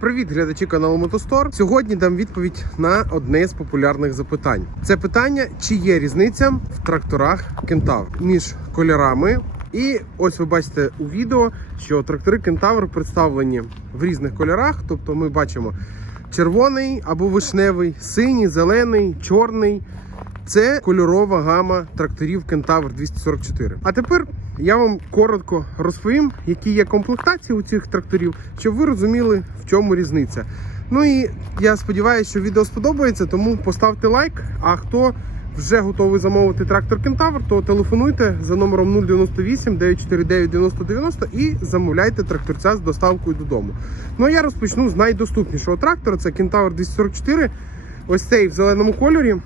Привіт, глядачі каналу Мотостор. Сьогодні дам відповідь на одне з популярних запитань. Це питання, чи є різниця в тракторах Кентавр між кольорами. І ось ви бачите у відео, що трактори Кентавр представлені в різних кольорах. Тобто ми бачимо червоний або вишневий, синій, зелений, чорний. Це кольорова гама тракторів Кентавр 244. А тепер я вам коротко розповім, які є комплектації у цих тракторів, щоб ви розуміли, в чому різниця. Ну і я сподіваюся, що відео сподобається, тому поставте лайк. А хто вже готовий замовити трактор Кентавр, то телефонуйте за номером 098 949 9090 і замовляйте тракторця з доставкою додому. Ну а я розпочну з найдоступнішого трактора. Це Кентавр 244. Ось цей в зеленому кольорі.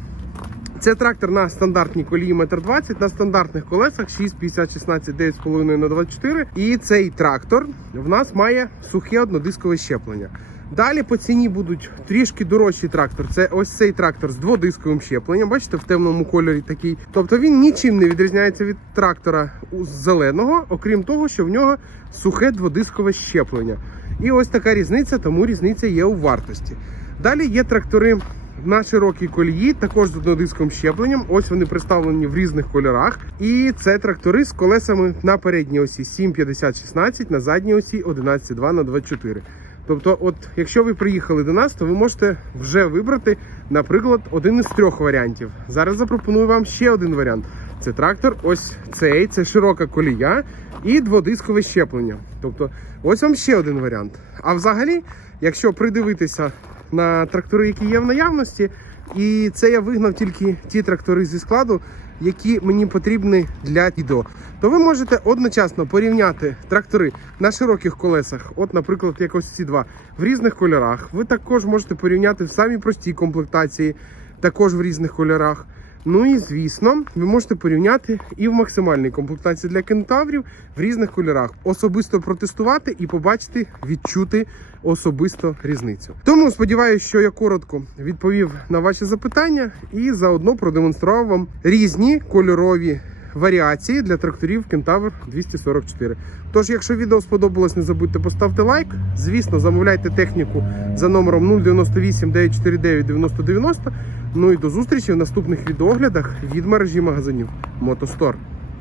Це трактор на стандартній колії 1,20 м, на стандартних колесах 6, 50, 16, 9,5 на 24 І цей трактор в нас має сухе однодискове щеплення. Далі по ціні будуть трішки дорожчий трактор. Це ось цей трактор з дводисковим щепленням. Бачите, в темному кольорі такий. Тобто він нічим не відрізняється від трактора зеленого, окрім того, що в нього сухе дводискове щеплення. І ось така різниця, тому різниця є у вартості. Далі є трактори на широкій колії, також з однодисковим щепленням. Ось вони представлені в різних кольорах. І це трактори з колесами на передній осі 7,50-16, на задній осі 11,2 на 24. Тобто, от якщо ви приїхали до нас, то ви можете вже вибрати, наприклад, один із трьох варіантів. Зараз запропоную вам ще один варіант. Це трактор, ось цей, це широка колія і дводискове щеплення. Тобто, ось вам ще один варіант. А взагалі, якщо придивитися на трактори, які є в наявності, і це я вигнав тільки ті трактори зі складу, які мені потрібні для відео, то ви можете одночасно порівняти трактори на широких колесах, от, наприклад, як ось ці два, в різних кольорах. Ви також можете порівняти в самій простій комплектації, також в різних кольорах. Ну і звісно, ви можете порівняти і в максимальній комплектації для кентаврів в різних кольорах. Особисто протестувати і побачити, відчути особисто різницю. Тому сподіваюся, що я коротко відповів на ваші запитання і заодно продемонстрував вам різні кольорові. Варіації для тракторів Кентавр 244. Тож, якщо відео сподобалось, не забудьте поставити лайк. Звісно, замовляйте техніку за номером 098 949 9090. Ну і до зустрічі в наступних відеоглядах від мережі магазинів Мотостор.